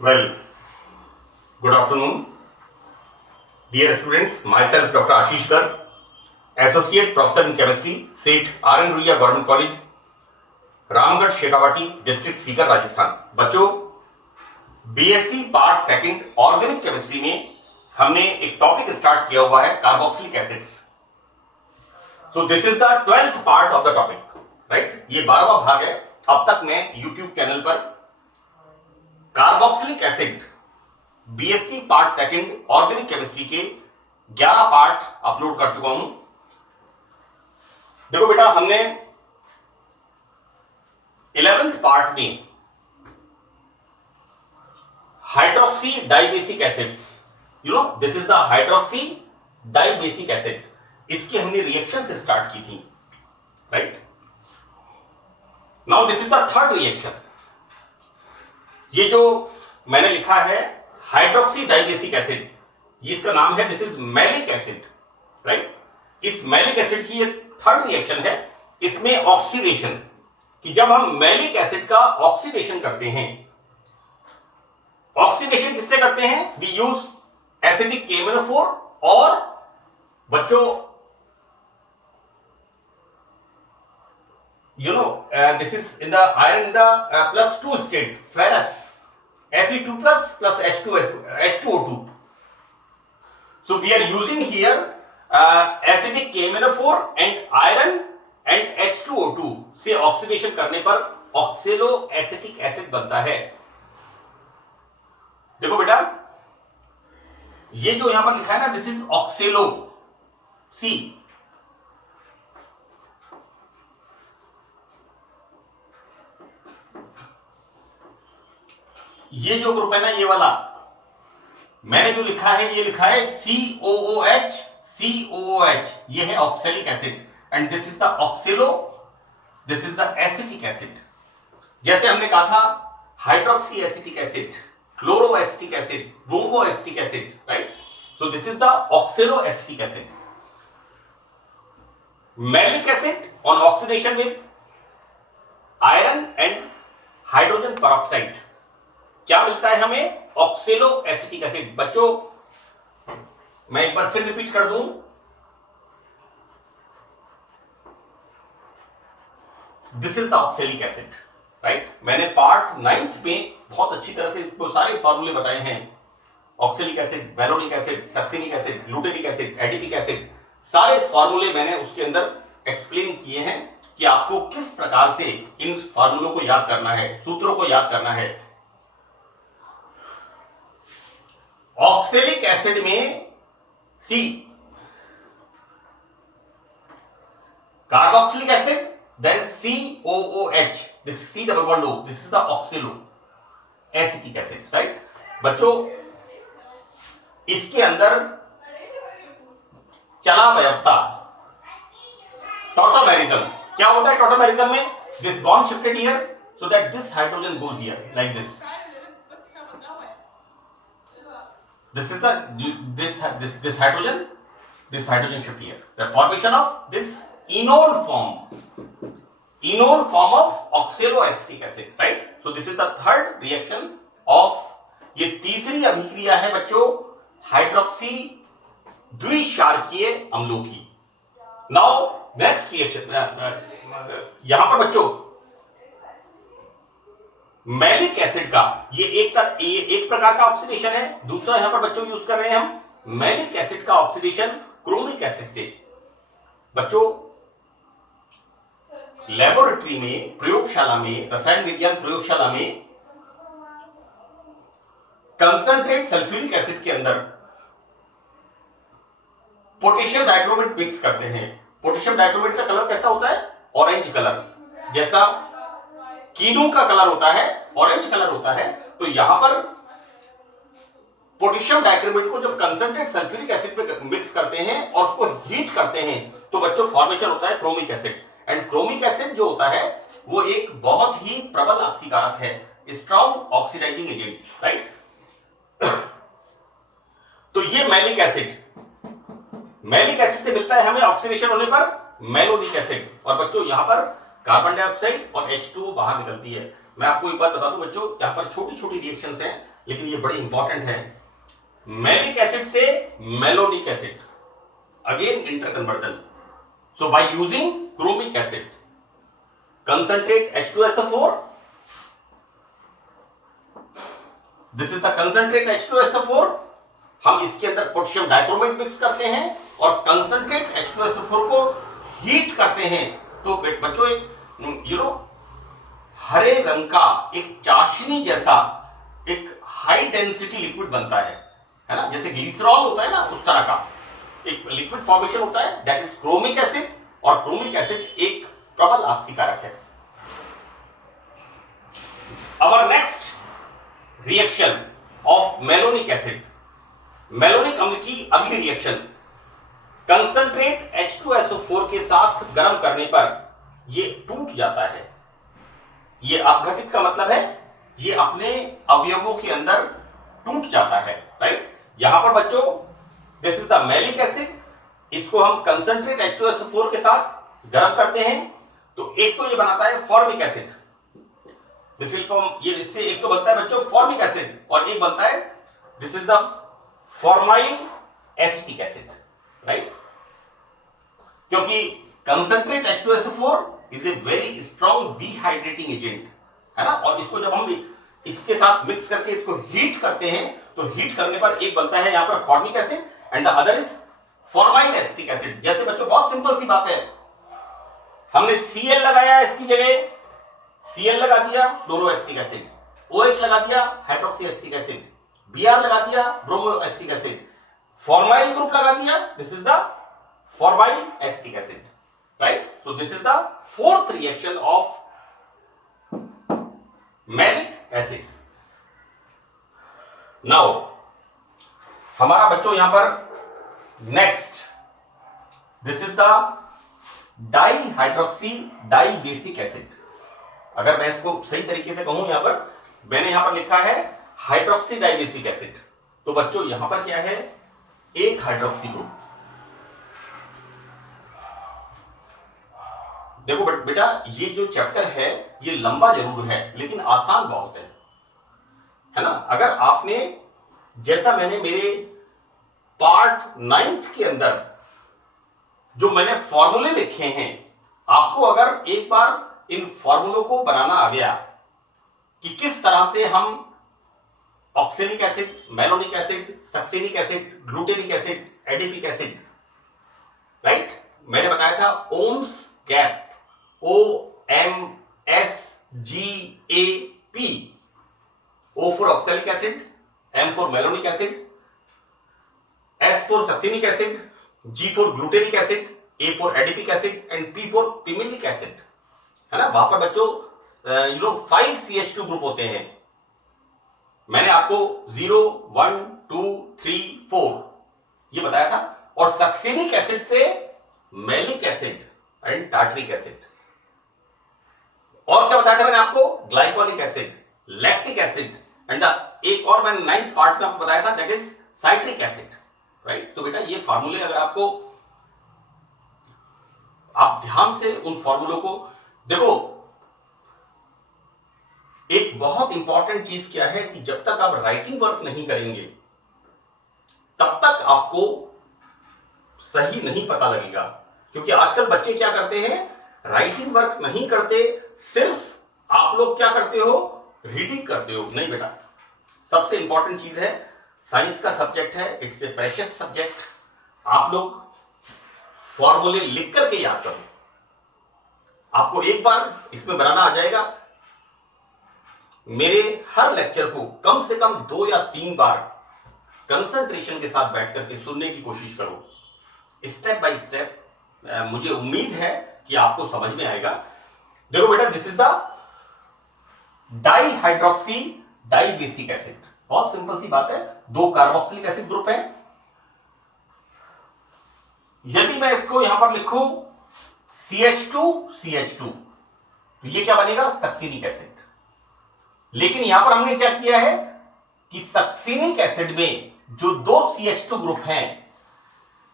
Well, good afternoon, dear students. Myself, Dr. Ashish Garg, Associate Professor in Chemistry, SET R.N. Ruia Government College, Ramgarh Shekhawati, district Sikar, Rajasthan. बच्चों, BSc part second organic chemistry में हमने एक topic start किया हुआ है carboxylic acids. So this is the 12th part of the topic, right. ये 12वां भाग है। अब तक मैं यूट्यूब चैनल पर carboxylic acid BSc part second organic chemistry के 11 पार्ट अपलोड कर चुका हूं। देखो बेटा, हमने 11th पार्ट में hydroxy dibasic acids, this is the hydroxy dibasic acid, इसकी हमने रिएक्शन से स्टार्ट की थी, right. Now this is the third reaction. ये जो मैंने लिखा है हाइड्रोक्सी डाइबेसिक एसिड, ये इसका नाम है, this is maleic acid, right. इस मैलिक एसिड की ये थर्ड रिएक्शन है। इसमें ऑक्सीडेशन, कि जब हम मैलिक एसिड का ऑक्सीडेशन करते हैं, ऑक्सीडेशन किससे करते हैं? वी यूज एसिडिक KMnO4 और बच्चों this is in the iron, the +2 state, ferrous, Fe2 plus H2O2. So we are using here acidic KMnO4 and iron and H2O2 से ऑक्सीडेशन करने पर ऑक्सेलो एसिटिक एसिड बनता है। देखो बेटा, ये जो यहां पर लिखा है ना, दिस इज ऑक्सेलो सी। ये जो ग्रुप है ना, ये वाला मैंने जो लिखा है, ये लिखा है COOH, COOH, ये है oxalic acid and this is the oxalo, this is the acetic acid. जैसे हमने कहा था hydroxy acetic acid, chloro acetic acid, bromo acetic acid, right. So this is the oxalo acetic acid. Malic acid on oxidation with iron and hydrogen peroxide क्या मिलता है हमें? Oxalo acetic acid. बच्चों, मैं एक बार फिर रिपीट कर दूं, this is the oxalic acid, right. मैंने पार्ट 9th में बहुत अच्छी तरह से इसको सारे फॉर्मूले बताए हैं। Oxalic acid, malonic acid, succinic acid, glutaric acid, adipic acid, सारे फॉर्मूले मैंने उसके अंदर एक्सप्लेन किए हैं कि आपको किस प्रकार से इन फॉर्मूलों को याद करना है, सूत्रों को याद करना है। ऑक्सेलिक एसिड में C, carboxylic acid, then COOH, this C double bond O, this is the oxalo acetic acid, right. बच्चों, इसके अंदर चलावयवता, टॉटोमेरिज्म, क्या होता है टॉटोमेरिज्म में? This bond shifted here so that this hydrogen goes here like this. This is this hydrogen shift here. The formation of this enol form of oxaloacetic acid, right? So this is the third reaction of, ये तीसरी अभिक्रिया है बच्चों hydroxy द्विक्षारकीय अम्लों की। Now next reaction, यहां पर बच्चों malic acid का ये एक प्रकार का ऑक्सीडेशन है। दूसरा यहां पर बच्चों यूज कर रहे हैं हम मैलिक एसिड का ऑक्सीडेशन क्रोमिक एसिड से। बच्चों, लेबोरेटरी में, प्रयोगशाला में, रसायन विज्ञान प्रयोगशाला में कंसंट्रेट सल्फ्यूरिक एसिड के अंदर पोटेशियम डाइक्रोमेट मिक्स करते हैं। पोटेशियम डाइक्रोमेट का कलर कैसा होता है? ऑरेंज कलर, जैसा कीनू का कलर होता है, ऑरेंज कलर होता है। तो यहां पर पोटेशियम डाइक्रोमेट को जब कंसंट्रेट सल्फ्यूरिक एसिड में मिक्स करते हैं और उसको हीट करते हैं, तो बच्चों फॉर्मेशन होता है chromic acid. And chromic acid जो होता है वो एक बहुत ही प्रबल ऑक्सीकारक है, स्ट्रॉन्ग ऑक्सीडाइजिंग एजेंट, राइट। तो ये मैलिक एसिड से मिलता है हमें ऑक्सीडेशन होने पर मैलोनिक एसिड। और बच्चों यहां पर कार्बन डाइऑक्साइड और H2O बाहर निकलती है। मैं आपको एक बात बता दूं बच्चों, यहां पर छोटी छोटी रिएक्शंस हैं, लेकिन ये बड़ी इंपॉर्टेंट है। मैलिक एसिड से malonic acid, again inter conversion. So by using chromic acid concentrate H2SO4, this is the concentrate H2SO4। हम इसके अंदर पोटेशियम डाइक्रोमेट मिक्स करते हैं और कंसंट्रेट H2SO4 को हीट करते हैं, तो बच्चों एक हरे रंग का एक चाशनी जैसा एक हाई डेंसिटी लिक्विड बनता है ना, जैसे ग्लिसरॉल होता है ना, उस तरह का एक लिक्विड फॉर्मेशन होता है, दैट इज क्रोमिक एसिड। और क्रोमिक एसिड एक प्रबल ऑक्सीकारक है। Our next reaction of malonic acid, malonic अम्ल की अगली रिएक्शन कंसंट्रेट H2SO4 के साथ गर्म करने पर ये टूट जाता है। ये अपघटित का मतलब है ये अपने अवयवों के अंदर टूट जाता है, राइट। यहां पर बच्चों this is the malic acid, इसको हम कंसंट्रेट H2SO4 के साथ गर्म करते हैं, तो एक तो ये बनाता है formic acid, this will form, ये इससे एक तो बनता है बच्चों फॉर्मिक एसिड और एक बनता है this is the formyl acetic acid, right. क्योंकि concentrate H2SO4 is a very strong dehydrating agent, है ना, और इसको जब हम इसके साथ मिक्स करके इसको हीट करते हैं, तो हीट करने पर एक बनता है यहां पर formic acid and the other is formyl acetic acid. जैसे बच्चों बहुत सिंपल सी बात है, हमने Cl लगाया इसकी जगह, Cl लगा दिया क्लोरो एसिटिक एसिड, OH लगा दिया हाइड्रोक्सी एसिटिक एसिड, Br लगा दिया bromo acetic acid, formyl group लगा दिया, this is the formyl acetic acid, right. So this is the fourth reaction of malic acid. Now हमारा बच्चों यहां पर next this is the dihydroxy dibasic acid. अगर मैं इसको सही तरीके से कहूं, यहां पर मैंने यहां पर लिखा है हाइड्रोक्सी डाइबेसिक एसिड, तो बच्चों यहां पर क्या है, एक हाइड्रोक्सी ग्रुप। देखो बेटा, ये जो चैप्टर है ये लंबा जरूर है लेकिन आसान बहुत है ना। अगर आपने, जैसा मैंने मेरे पार्ट 9 के अंदर जो मैंने फॉर्मूले लिखे हैं, आपको अगर एक बार इन फॉर्मूलों को बनाना आ गया कि किस तरह से हम oxalic acid, malonic acid, succinic acid, glutaric acid, adipic acid, right, मैंने बताया था OMS gap, OMSGAP, O for oxalic acid, M for malonic acid, S for succinic acid, G for glutaric acid, A for adipic acid and P for pimelic acid, है ना। वहां पर बच्चों 5 CH2 group होते हैं। मैंने आपको 0, 1, 2, 3, 4 ये बताया था, और सक्सेनिक एसिड से malic acid and tartaric acid. और क्या बताया था मैंने आपको, glycolic acid, lactic acid and एक और मैंने 9th पार्ट में आपको बताया था that is citric acid, right. तो बेटा ये फार्मूले अगर आपको, आप ध्यान से उन फार्मूलों को देखो। एक बहुत इंपॉर्टेंट चीज क्या है कि जब तक आप राइटिंग वर्क नहीं करेंगे तब तक आपको सही नहीं पता लगेगा। क्योंकि आजकल बच्चे क्या करते हैं, राइटिंग वर्क नहीं करते, सिर्फ आप लोग क्या करते हो, रीडिंग करते हो। नहीं बेटा, सबसे इंपॉर्टेंट चीज है, साइंस का सब्जेक्ट है, इट्स ए प्रेशियस सब्जेक्ट। आप लोग फॉर्मूले लिख करके याद करो, आपको एक बार इसमें बनाना आ जाएगा। मेरे हर लेक्चर को कम से कम 2 या 3 बार कंसंट्रेशन के साथ बैठ करके सुनने की कोशिश करो, स्टेप बाय स्टेप। मुझे उम्मीद है कि आपको समझ में आएगा। देखो बेटा, this is the dihydroxy dibasic acid. बहुत सिंपल सी बात है, 2 कार्बोक्सिलिक एसिड ग्रुप है। यदि मैं इसको यहां पर लिखूं CH2CH2, तो ये क्या बनेगा, सक्सेनिक एसिड। लेकिन यहां पर हमने क्या किया है कि सक्सेनिक एसिड में जो 2 CH2 ग्रुप हैं,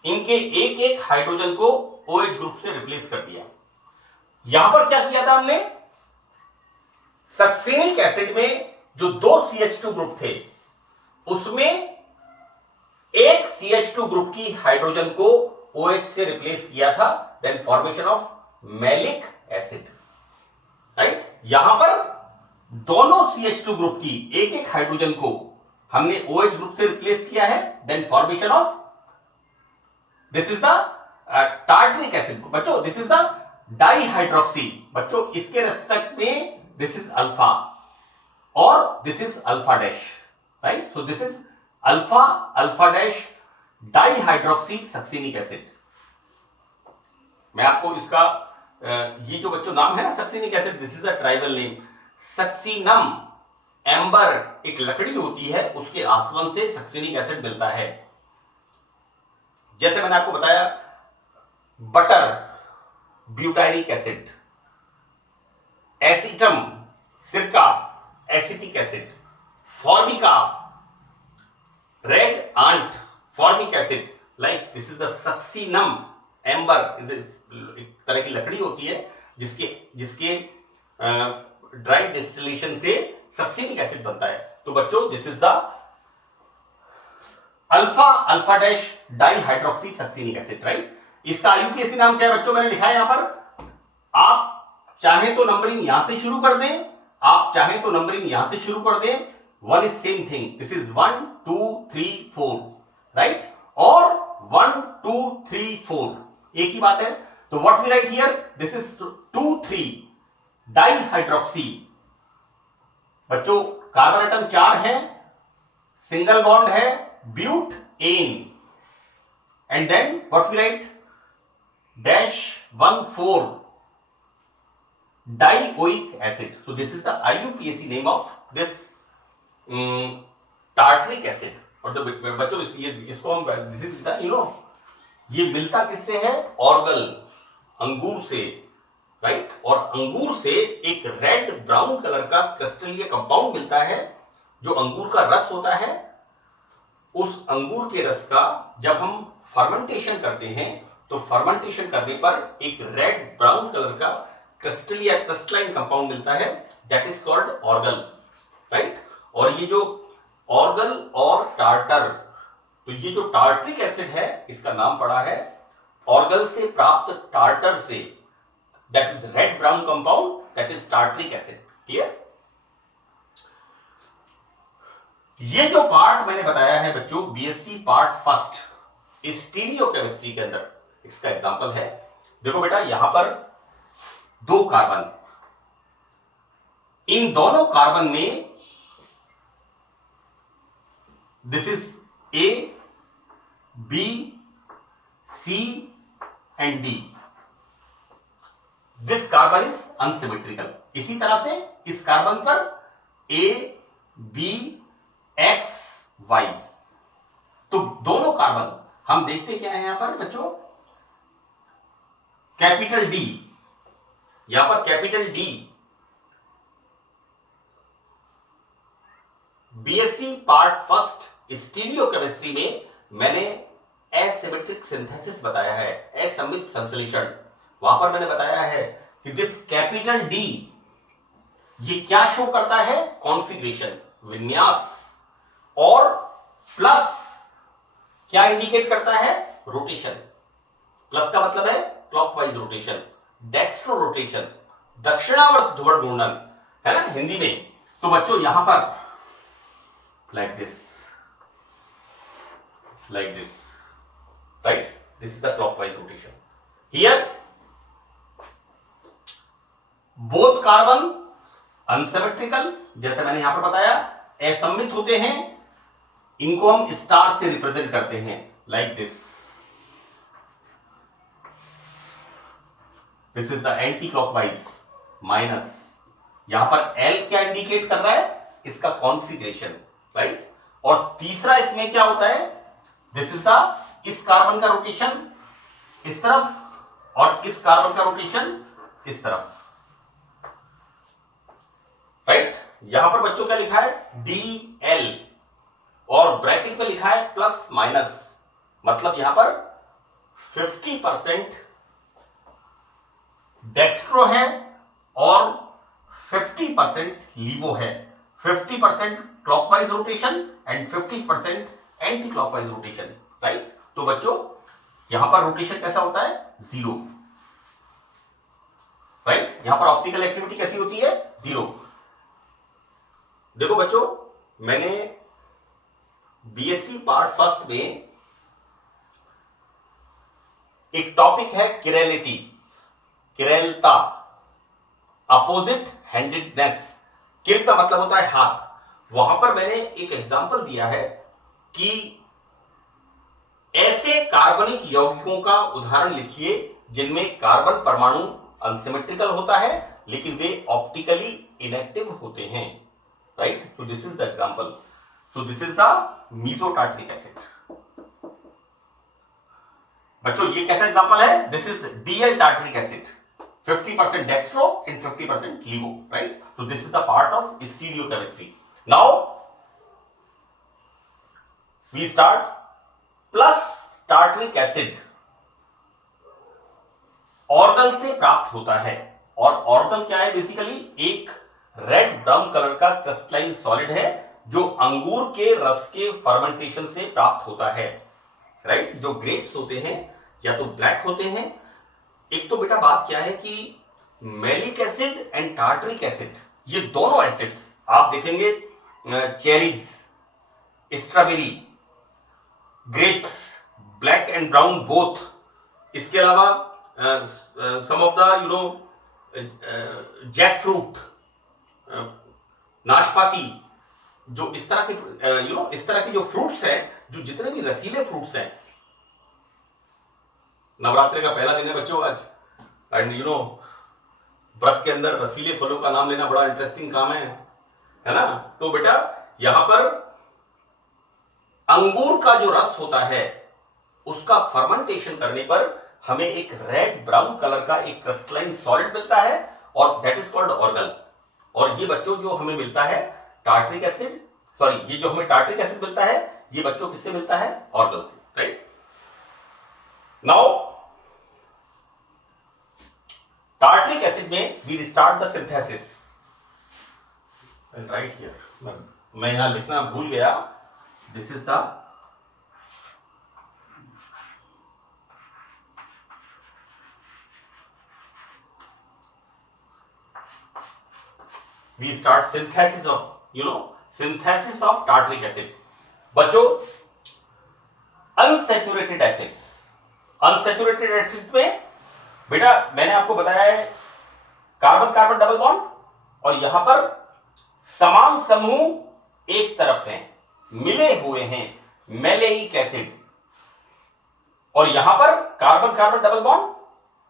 इनके एक एक हाइड्रोजन को OH ग्रुप से रिप्लेस कर दिया। यहां पर क्या किया था हमने, सक्सेनिक एसिड में जो 2 CH2 ग्रुप थे, उसमें एक CH2 ग्रुप की हाइड्रोजन को OH से रिप्लेस किया था, then formation of malic acid, right. यहां पर दोनों CH2 ग्रुप की एक एक हाइड्रोजन को हमने OH ग्रुप से रिप्लेस किया है, then formation of this is the tartaric acid बच्चों, दिस इज द डाइहाइड्रोक्सी बच्चों, इसके रेस्पेक्ट में दिस इज अल्फा और this is alpha dash, right. So this is alpha alpha dash dihydroxy succinic acid. मैं आपको इसका ये जो बच्चों नाम है ना succinic acid, this is a tribal name. Succinum amber एक लकड़ी होती है, उसके आसवन से सक्सिनिक एसिड मिलता है। जैसे मैंने आपको बताया बटर ब्यूटायरिक एसिड, एसिटम सिरका acetic acid, formica red ant formic acid, like this is the succinum amber, is एक तरह की लकड़ी होती है जिसके ड्राई डिस्टिलेशन से सक्सिनिक एसिड बनता है। तो बच्चों this is the alpha alpha dash dihydroxy succinic acid, right. इसका IUPAC नाम क्या है बच्चों, मैंने लिखा है यहां पर। आप चाहे तो नंबरिंग यहां से शुरू कर दें, आप चाहे तो नंबरिंग यहां से शुरू कर दें, one is same thing, this is 1 2 3 4, right, और 1 2 3 4 एक ही बात है। तो what we write here, this is 2 3 dihydroxy बच्चों, कार्बन एटम 4 है, सिंगल बॉन्ड है butene, and then what we write dash 1 4 dioic acid. So this is the IUPAC name of this tartaric acid. और तो बच्चों इसको हम this is the ये मिलता किससे है, ऑर्गल अंगूर से, राइट। और अंगूर से एक रेड ब्राउन कलर का क्रिस्टलीय कंपाउंड मिलता है, जो अंगूर का रस होता है। उस अंगूर के रस का जब हम फर्मेंटेशन करते हैं तो फर्मेंटेशन करने पर एक रेड ब्राउन कलर का क्रिस्टलाइन कंपाउंड मिलता है, that is called Orgel, right. और ये जो ऑर्गल और टार्टर, तो ये जो टार्टरिक एसिड है इसका नाम पड़ा है ऑर्गल से प्राप्त टार्टर से, that is red brown compound, that is tartaric acid. Clear. ये जो पार्ट मैंने बताया है बच्चों BSc पार्ट फर्स्ट स्टीरियोकेमिस्ट्री के अंदर, इसका एग्जांपल है। देखो बेटा यहां पर 2 कार्बन, इन दोनों कार्बन में this is A B C and D, this carbon is unsymmetrical. इसी तरह से इस कार्बन पर A B X Y, तो दोनों कार्बन हम देखते क्या है यहां पर बच्चों, कैपिटल D, यहां पर capital D। BSc part first stereochemistry में मैंने एसिमेट्रिक सिंथेसिस बताया है, असममित संश्लेषण। वहां पर मैंने बताया है कि दिस कैपिटल D ये क्या शो करता है, कॉन्फ़िगरेशन विन्यास, और प्लस क्या इंडिकेट करता है, रोटेशन। प्लस का मतलब है क्लॉकवाइज रोटेशन, डेक्स्ट्रो रोटेशन, दक्षिणावर्त ध्रुवण घूर्णन, है ना हिंदी में। तो बच्चों यहां पर like this, right, this is the clockwise rotation. Here both carbon unsymmetrical, जैसे मैंने यहां पर बताया, असममित होते हैं, इनको हम स्टार से रिप्रेजेंट करते हैं, like this is the anti clockwise minus. यहां पर L क्या इंडिकेट कर रहा है, इसका कॉन्फ़िगरेशन, राइट। और तीसरा इसमें क्या होता है, दिस इज द इस कार्बन का रोटेशन इस तरफ और इस कार्बन का रोटेशन इस तरफ, राइट। यहां पर बच्चों क्या लिखा है, DL, और ब्रैकेट में लिखा है प्लस माइनस, मतलब यहां पर 50% डेक्स्ट्रो है और 50% लीवो है। 50% clockwise rotation and 50% anti clockwise rotation, right. तो बच्चों यहां पर रोटेशन कैसा होता है, 0, राइट। यहां पर ऑप्टिकल एक्टिविटी कैसी होती है, 0। देखो बच्चों, मैंने बीएससी पार्ट फर्स्ट में एक टॉपिक है किरेलिटी, किरेलता, अपोजिट हैंडेडनेस। किर का मतलब होता है हाथ। वहां पर मैंने एक एग्जांपल दिया है कि ऐसे कार्बनिक यौगिकों का उदाहरण लिखिए जिनमें कार्बन परमाणु अनसिमेट्रिकल होता है लेकिन वे ऑप्टिकली इनएक्टिव होते हैं, राइट। तो this is the example. So this is the mesotartaric acid. बच्चों ये कैसा एग्जांपल है, this is DL tartaric acid, 50% dextro and 50% LIGO, right? So this is the part of stereochemistry. Now we start plus tartaric acid Orgel से प्राप्त होता है। और Orgel क्या है, बेसिकली एक रेड ब्राउन कलर का क्रिस्टलाइन सॉलिड है जो अंगूर के रस के फर्मेंटेशन से प्राप्त होता है, राइट। जो ग्रेप्स होते हैं या तो ब्लैक होते हैं। एक तो बेटा बात क्या है कि malic acid and tartaric acid, ये दोनों एसिड्स आप देखेंगे cherries, strawberry, grapes, black and brown both. इसके अलावा सम ऑफ द जैक फ्रूट, नाशपाती, जो इस तरह के इस तरह के जो फ्रूट्स हैं, जो जितने भी रसीले फ्रूट्स हैं। नवरात्रि का पहला दिन है बच्चों आज, एंड व्रत के अंदर रसीले फलों का नाम लेना बड़ा इंटरेस्टिंग काम है ना। तो बेटा यहां पर अंगूर का जो रस होता है उसका फर्मेंटेशन करने पर हमें एक रेड ब्राउन कलर का एक क्रिस्टलाइन सॉलिड मिलता है और दैट इज कॉल्ड ऑर्गल। और ये बच्चों जो हमें मिलता है टार्टरिक एसिड, सॉरी, ये जो हमें टार्टरिक एसिड मिलता है ये बच्चों किससे मिलता है, ऑर्गल से, राइट। नाउ टार्टरिक एसिड में we start the synthesis, right here. मैं यहां लिखना भूल गया, this is the we start synthesis of synthesis of tartaric acid। बच्चों अनसैचुरेटेड एसिड्स, अनसैचुरेटेड एसिड्स में बेटा मैंने आपको बताया है कार्बन कार्बन डबल बॉन्ड, और यहां पर समान समूह एक तरफ हैं, मिले हुए हैं, मैलेइक एसिड। और यहां पर कार्बन कार्बन डबल बॉन्ड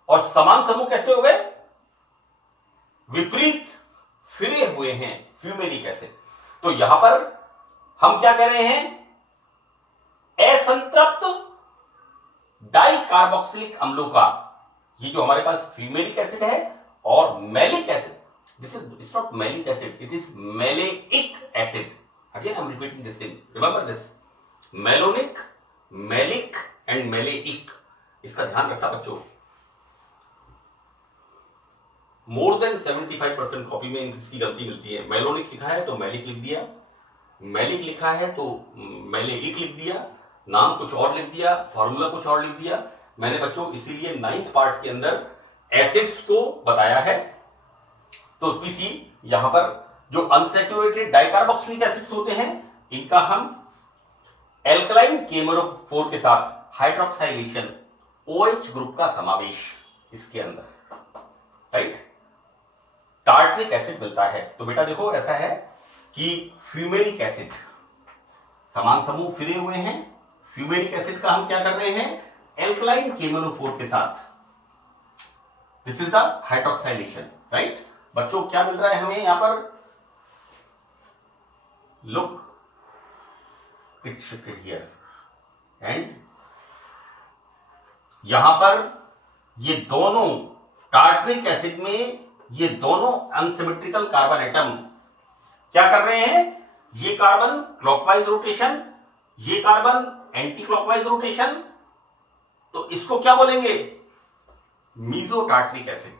और समान समूह कैसे हो गए, विपरीत फिरे हुए हैं, फ्यूमेरिक एसिड। तो यहां पर हम क्या कर रहे हैं, असंतृप्त डाइकार्बोक्सिलिक अम्लों का, ये जो हमारे पास फ्यूमेरिक एसिड है और malic acid, this is it's not malic acid, it is maleic acid. Again I am repeating this thing, remember this, malonic, malic and maleic, इसका ध्यान रखना बच्चों। मोर देन 75% कॉपी में इसकी गलती मिलती है। मैलोनिक लिखा है तो मैलिक लिख दिया, मैलिक लिखा है तो मैलेइक लिख दिया, नाम कुछ और लिख दिया, फॉर्मूला कुछ और लिख दिया। मैंने बच्चों इसीलिए 9th पार्ट के अंदर एसिड्स को बताया है। तो किसी यहां पर जो अनसैचुरेटेड डाइकार्बोक्सिलिक एसिड्स होते हैं इनका हम एल्कलाइन केमोफोर के साथ हाइड्रोक्साइलेशन, OH ग्रुप का समावेश इसके अंदर, राइट, टार्टरिक एसिड मिलता है। तो बेटा देखो ऐसा है कि फ्यूमेरिक एसिड, समान समूह फिरे हुए हैं, फ्यूमेरिक एसिड का हम क्या कर रहे हैं, एल्कलाइन केमोफोर के साथ, दिस इज द हाइड्रोक्साइलेशन, राइट। बच्चों क्या मिल रहा है हमें यहां पर, look it shifted here, and यहां पर ये दोनों टार्टरिक एसिड में ये दोनों अनसिमेट्रिकल कार्बन एटम क्या कर रहे हैं, ये कार्बन क्लॉकवाइज रोटेशन, ये कार्बन एंटी क्लॉकवाइज रोटेशन। तो इसको क्या बोलेंगे, mesotartaric acid,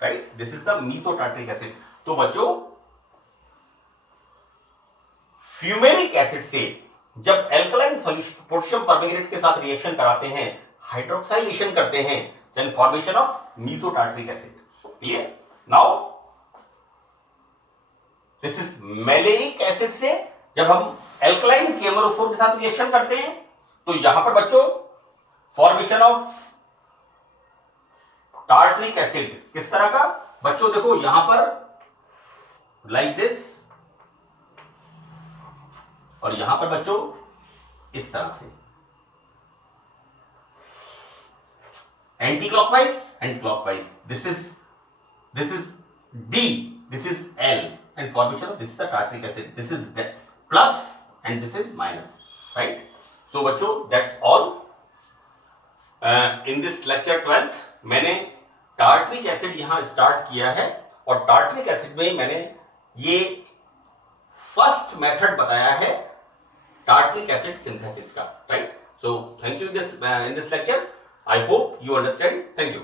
right, this is the mesotartaric acid. तो बच्चों फ्यूमेरिक एसिड से जब एल्कलाइन सॉल्यूशन पोटेशियम परमैंगनेट के साथ रिएक्शन कराते हैं, हाइड्रोक्साइलेशन करते हैं, then formation of mesotartaric acid. Clear? Now this is maleic acid से जब हम एल्कलाइन KMnO4 के साथ रिएक्शन करते हैं, तो यहां पर बच्चों फॉर्मेशन ऑफ टार्ट्रिक एसिड किस तरह का? बच्चों देखो यहां पर लाइक दिस, और यहां पर बच्चों इस तरह से, anti clockwise and clockwise. This is D, this is L, and formation of this is the tartric acid. This is plus and this is minus, right? So बच्चों that's all. In this lecture 12th मैंने tartaric acid यहां start किया है, और tartaric acid में मैंने ये first method बताया है टार्ट्रिक एसिड सिंथेसिस का, right? So thank you in this lecture. I hope you understand. Thank you.